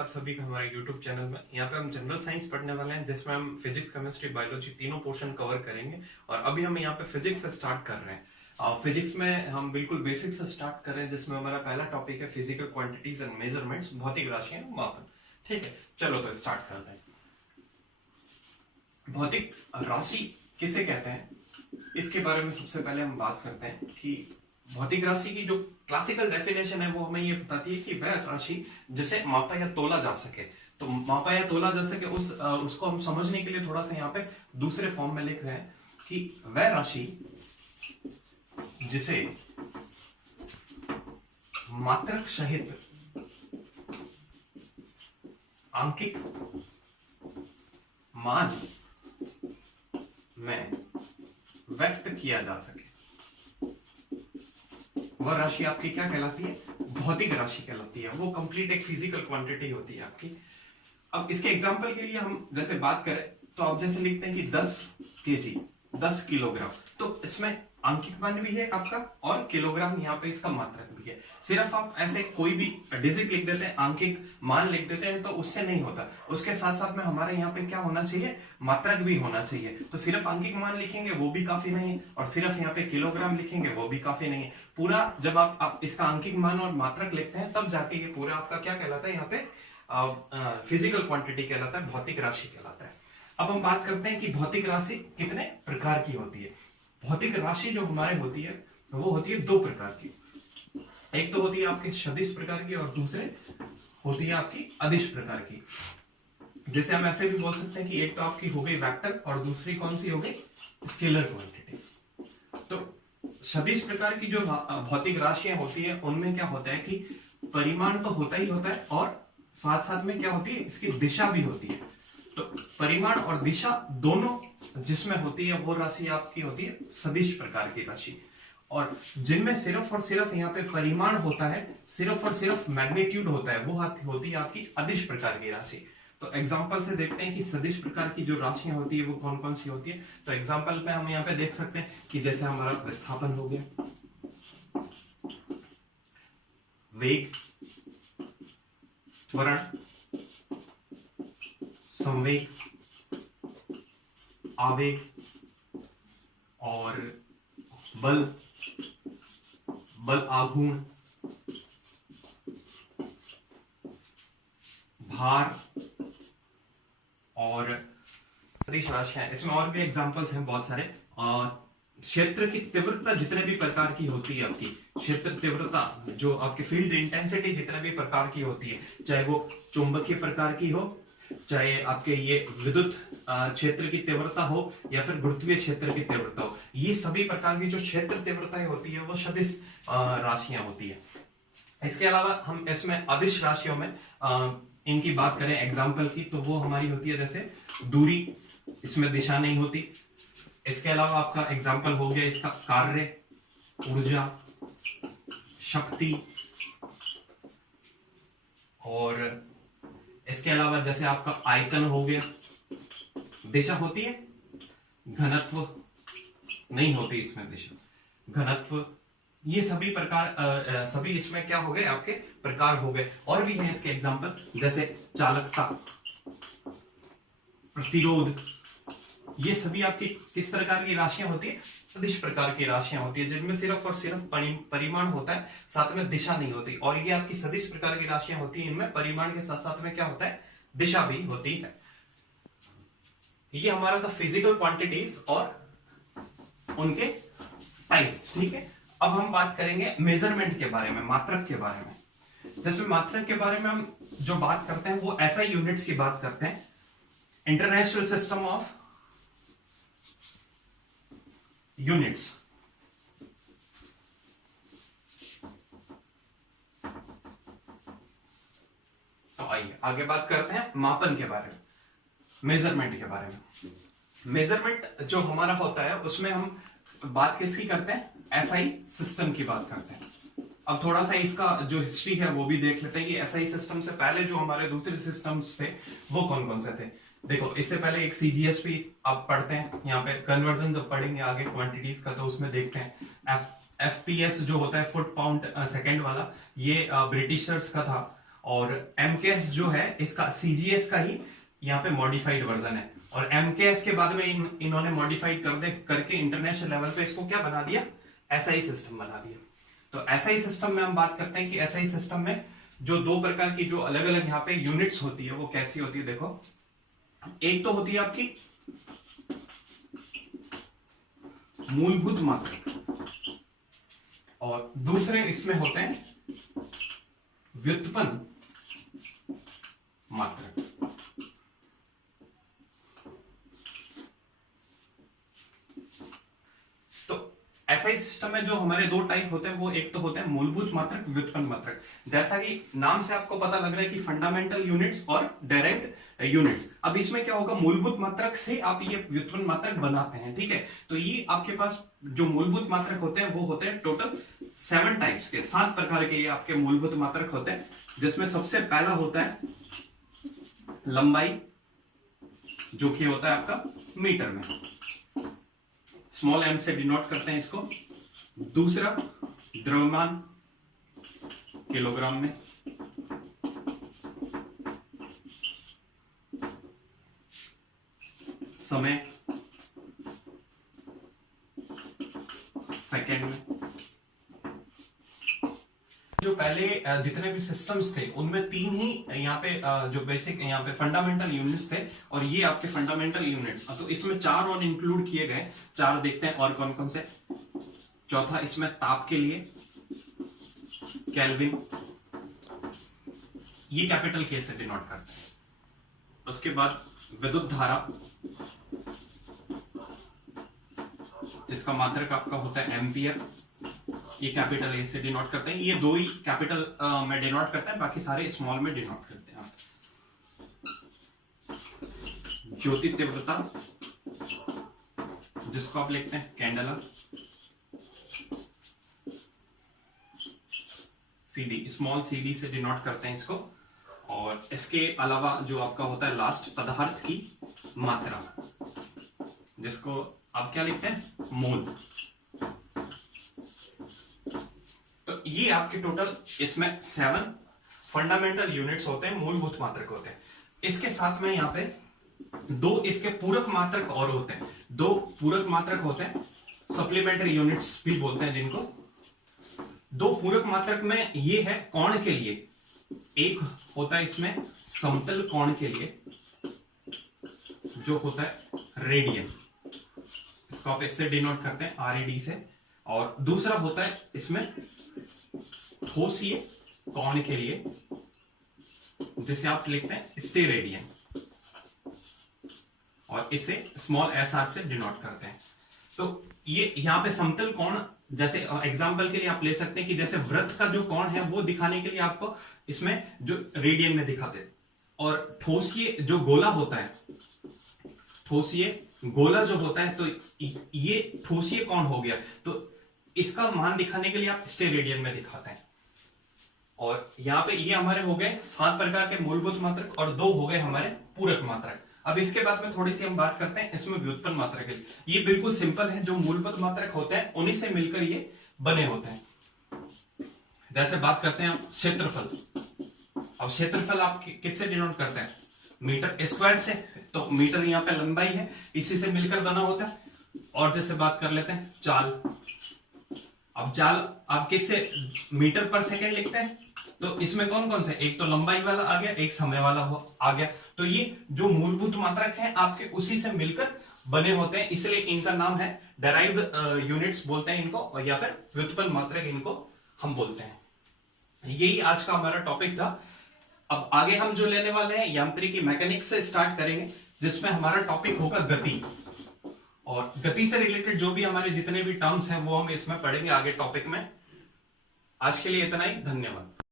आप सभी का हमारे YouTube चैनल में। यहाँ पे हम जनरल साइंस पढ़ने वाले हैं जिसमें हम फिजिक्स, केमिस्ट्री, बायोलॉजी तीनों पोर्शन कवर करेंगे। और अभी हम यहाँ पे फिजिक्स से स्टार्ट कर रहे हैं। फिजिक्स में हम बिल्कुल बेसिक से स्टार्ट कर रहे हैं, जिसमें हमारा पहला टॉपिक है फिजिकल क्वांटिटीज एंड मेजरमेंट्स, भौतिक राशियां मापन। ठीक है, चलो तो स्टार्ट करते हैं। भौतिक राशि किसे कहते हैं, इसके बारे में सबसे पहले हम बात करते हैं कि भौतिक राशि की जो क्लासिकल डेफिनेशन है वो हमें ये बताती है कि वह राशि जिसे मापा या तोला जा सके। तो मापा या तोला जा सके उसको हम समझने के लिए थोड़ा सा यहाँ पे दूसरे फॉर्म में लिख रहे हैं कि वह राशि जिसे मात्रक सहित आंकिक मान में व्यक्त किया जा सके, वह राशि आपकी क्या कहलाती है, भौतिक राशि कहलाती है। वो कंप्लीट एक फिजिकल क्वांटिटी होती है आपकी। अब इसके एग्जांपल के लिए हम जैसे बात करें तो आप जैसे लिखते हैं कि 10 केजी, 10 किलोग्राम, तो इसमें आंकिक मान भी है आपका और किलोग्राम यहाँ पे इसका मात्रक भी है। सिर्फ आप ऐसे कोई भी डिजिट लिख देते हैं, आंकिक मान लिख देते हैं, तो उससे नहीं होता। उसके साथ साथ में हमारे यहाँ पे क्या होना चाहिए, मात्रक भी होना चाहिए। तो सिर्फ आंकिक मान लिखेंगे वो भी काफी नहीं है, और सिर्फ यहाँ पे किलोग्राम लिखेंगे वो भी काफी नहीं है। पूरा जब आप इसका आंकिक मान और मात्रक लिखते हैं तब जाके ये पूरा आपका क्या कहलाता है, यहाँ पे फिजिकल क्वांटिटी कहलाता है, भौतिक राशि कहलाता है। अब हम बात करते हैं कि भौतिक राशि कितने प्रकार की होती है। भौतिक राशि जो हमारे होती है वो होती है दो प्रकार की। एक तो होती है आपके सदिश प्रकार की और दूसरे होती है आपकी अदिश प्रकार की। जैसे हम ऐसे भी बोल सकते हैं कि एक तो आपकी हो गई वेक्टर और दूसरी कौन सी हो गई, स्केलर क्वांटिटी। तो सदिश प्रकार की जो भौतिक राशियां होती है उनमें क्या होता है कि परिमाण तो होता ही होता है और साथ साथ में क्या होती है, इसकी दिशा भी होती है। तो परिमाण और दिशा दोनों जिसमें होती है वो राशि आपकी होती है सदिश प्रकार की राशि। और जिनमें सिर्फ और सिर्फ यहाँ पे परिमाण होता है, सिर्फ और सिर्फ मैग्नीट्यूड होता है, वो होती है आपकी अदिश प्रकार की राशि। तो एग्जांपल से देखते हैं कि सदिश प्रकार की जो राशियां होती है वो कौन कौन सी होती है। तो एग्जांपल पे हम यहाँ पे देख सकते हैं कि जैसे हमारा विस्थापन हो गया, वेग, त्वरण, संवेग, आवेग और बल, बल आघूर्ण, भार और सदिश राशियां। इसमें और भी एग्जांपल्स हैं बहुत सारे। क्षेत्र की तीव्रता जितने भी प्रकार की होती है आपकी, क्षेत्र तीव्रता जो आपके फील्ड इंटेंसिटी जितने भी प्रकार की होती है, चाहे वो चुंबकीय प्रकार की हो, चाहे आपके ये विद्युत क्षेत्र की तीव्रता हो या फिर गुरुत्वीय क्षेत्र की तीव्रता हो, ये सभी प्रकार की जो क्षेत्र तीव्रताएं होती है वो सदिश राशियां होती है। इसके अलावा हम इसमें अदिश राशियों में इनकी बात करें एग्जांपल की, तो वो हमारी होती है जैसे दूरी, इसमें दिशा नहीं होती। इसके अलावा आपका एग्जांपल हो गया इसका कार्य, ऊर्जा, शक्ति, और इसके अलावा जैसे आपका आयतन हो गया, दिशा होती है, घनत्व नहीं होती इसमें दिशा, घनत्व, ये सभी प्रकार सभी इसमें क्या हो गए आपके प्रकार हो गए। और भी हैं इसके एग्जांपल, जैसे चालकता, प्रतिरोध, ये सभी आपकी किस प्रकार की राशियां होती है, सदिश प्रकार की राशियां होती है, जिनमें सिर्फ और सिर्फ परिमाण होता है, साथ में दिशा नहीं होती। और ये आपकी सदिश प्रकार की राशियां होती है, इनमें परिमाण के साथ साथ में क्या होता है, दिशा भी होती है। ये हमारा था फिजिकल क्वांटिटीज और उनके टाइप्स। ठीक है, अब हम बात करेंगे मेजरमेंट के बारे में, मात्रक के बारे में। जैसे मात्रक के बारे में हम जो बात करते हैं वो ऐसा यूनिट्स की बात करते हैं, इंटरनेशनल सिस्टम ऑफ यूनिट्स। तो आइए आगे बात करते हैं मापन के बारे में, मेजरमेंट के बारे में। मेजरमेंट जो हमारा होता है उसमें हम बात किसकी करते हैं, एसआई सिस्टम की बात करते हैं। अब थोड़ा सा इसका जो हिस्ट्री है वो भी देख लेते हैं कि एसआई सिस्टम से पहले जो हमारे दूसरे सिस्टम्स थे वो कौन कौन से थे। देखो, इससे पहले एक सीजीएसपी आप पढ़ते हैं, यहाँ पे कन्वर्जन जब पढ़ेंगे आगे क्वांटिटीज का तो उसमें देखते हैं एफपीएस जो होता है फुट पाउंड सेकंड वाला, ये ब्रिटिशर्स का था। और MKS जो है इसका CGS का ही यहाँ पे मॉडिफाइड वर्जन है, और MKS के बाद में इन्होंने मॉडिफाइड करके इंटरनेशनल लेवल पे इसको क्या बना दिया, SI सिस्टम बना दिया। तो SI सिस्टम में हम बात करते हैं कि SI सिस्टम में जो दो प्रकार की जो अलग अलग यहाँ पे यूनिट्स होती है वो कैसी होती है, देखो एक तो होती है आपकी मूलभूत मात्रक, और दूसरे इसमें होते हैं व्युत्पन्न मात्रक। SI सिस्टम में जो हमारे दो टाइप होते हैं वो एक तो होते हैं मूलभूत मात्रक, व्युत्पन्न मात्रक। जैसा कि नाम से आपको पता लग रहा है कि फंडामेंटल यूनिट्स और डायरेक्ट यूनिट्स। अब इसमें क्या होगा, मूलभूत मात्रक से आप ये व्युत्पन्न मात्रक बनाते हैं, ठीक है। तो ये आपके पास जो मूलभूत मात्रक होते हैं वो होते हैं टोटल 7 टाइप्स के, 7 प्रकार के ये आपके मूलभूत मात्रक होते हैं, जिसमें सबसे पहला होता है लंबाई, जो कि होता है आपका मीटर में, स्मॉल m से डिनोट करते हैं इसको। दूसरा द्रव्यमान, किलोग्राम में। समय, सेकेंड में। जो पहले जितने भी सिस्टम्स थे उनमें 3 ही यहाँ पे जो बेसिक यहाँ पे फंडामेंटल यूनिट्स थे, और ये आपके फंडामेंटल यूनिट्स। तो इसमें 4 और इंक्लूड किए गए, 4 देखते हैं और कौन कौन से। चौथा इसमें ताप के लिए केल्विन, ये कैपिटल K से डिनोट करते हैं। उसके बाद विद्युत धारा, जिसका मात्रक आपका होता है एम्पियर, ये कैपिटल A से डिनोट करते हैं। ये 2 ही कैपिटल में डिनोट करते हैं, बाकी सारे स्मॉल में डिनोट करते हैं। ज्योति तीव्रता, जिसको आप लिखते हैं कैंडला। CD, स्मॉल CD से डिनोट करते हैं इसको। और इसके अलावा जो आपका होता है लास्ट, पदार्थ की मात्रा, जिसको आप क्या लिखते हैं, मोल। तो ये आपके टोटल इसमें 7 फंडामेंटल यूनिट्स होते हैं, मूलभूत मात्रक होते हैं। इसके साथ में यहाँ पे 2 इसके पूरक मात्रक और होते हैं, 2 पूरक मात्रक होते हैं, सप्लीमेंट्री यूनिट्स भी बोलते हैं जिनको। 2 पूरक मात्रक में ये है कोण के लिए, एक होता है इसमें समतल कोण के लिए, जो होता है रेडियन, इसको आप इससे डिनोट करते हैं RAD से। और दूसरा होता है इसमें ठोसीय कोण के लिए, जिसे आप लिखते हैं स्टेरेडियन, और इसे स्मॉल SR से डिनोट करते हैं। तो ये यहाँ पे समतल कोण, जैसे एग्जांपल के लिए आप ले सकते हैं कि जैसे वृत्त का जो कोण है वो दिखाने के लिए आपको इसमें जो रेडियन में दिखाते हैं, और ठोसीय जो गोला होता है, ठोसीय गोला जो होता है, तो ये ठोसीय कोण हो गया, तो इसका मान दिखाने के लिए आप स्टेरेडियन में दिखाते हैं। और यहाँ पे ये हमारे हो गए 7 प्रकार के मूलभूत मात्रक, और 2 हो गए हमारे पूरक मात्रक। अब इसके बाद में थोड़ी सी हम बात करते हैं इसमें व्युत्पन्न मात्रक के लिए। ये बिल्कुल सिंपल है, जो मूलभूत मात्रक होते हैं उन्हीं से मिलकर ये बने होते हैं। जैसे बात करते हैं हम क्षेत्रफल। अब क्षेत्रफल आप किससे डिनोट करते हैं, मीटर स्क्वायर से। तो मीटर यहाँ पे लंबाई है, इसी से मिलकर बना होता है। और जैसे बात कर लेते हैं चाल। अब चाल आप किससे, मीटर पर सेकेंड लिखते हैं, तो इसमें कौन कौन से, एक तो लंबाई वाला आ गया, एक समय वाला आ गया। तो ये जो मूलभूत मात्रक हैं आपके उसी से मिलकर बने होते हैं, इसलिए इनका नाम है डेराइव्ड यूनिट्स बोलते हैं इनको, या फिर व्युत्पन्न मात्रक इनको हम बोलते हैं। यही आज का हमारा टॉपिक था। अब आगे हम जो लेने वाले हैं यांत्रिकी, मैकेनिक्स से स्टार्ट करेंगे, जिसमें हमारा टॉपिक होगा गति। और गति से रिलेटेड जो भी हमारे जितने भी टर्म्स हैं वो हम इसमें पढ़ेंगे आगे टॉपिक में। आज के लिए इतना ही, धन्यवाद।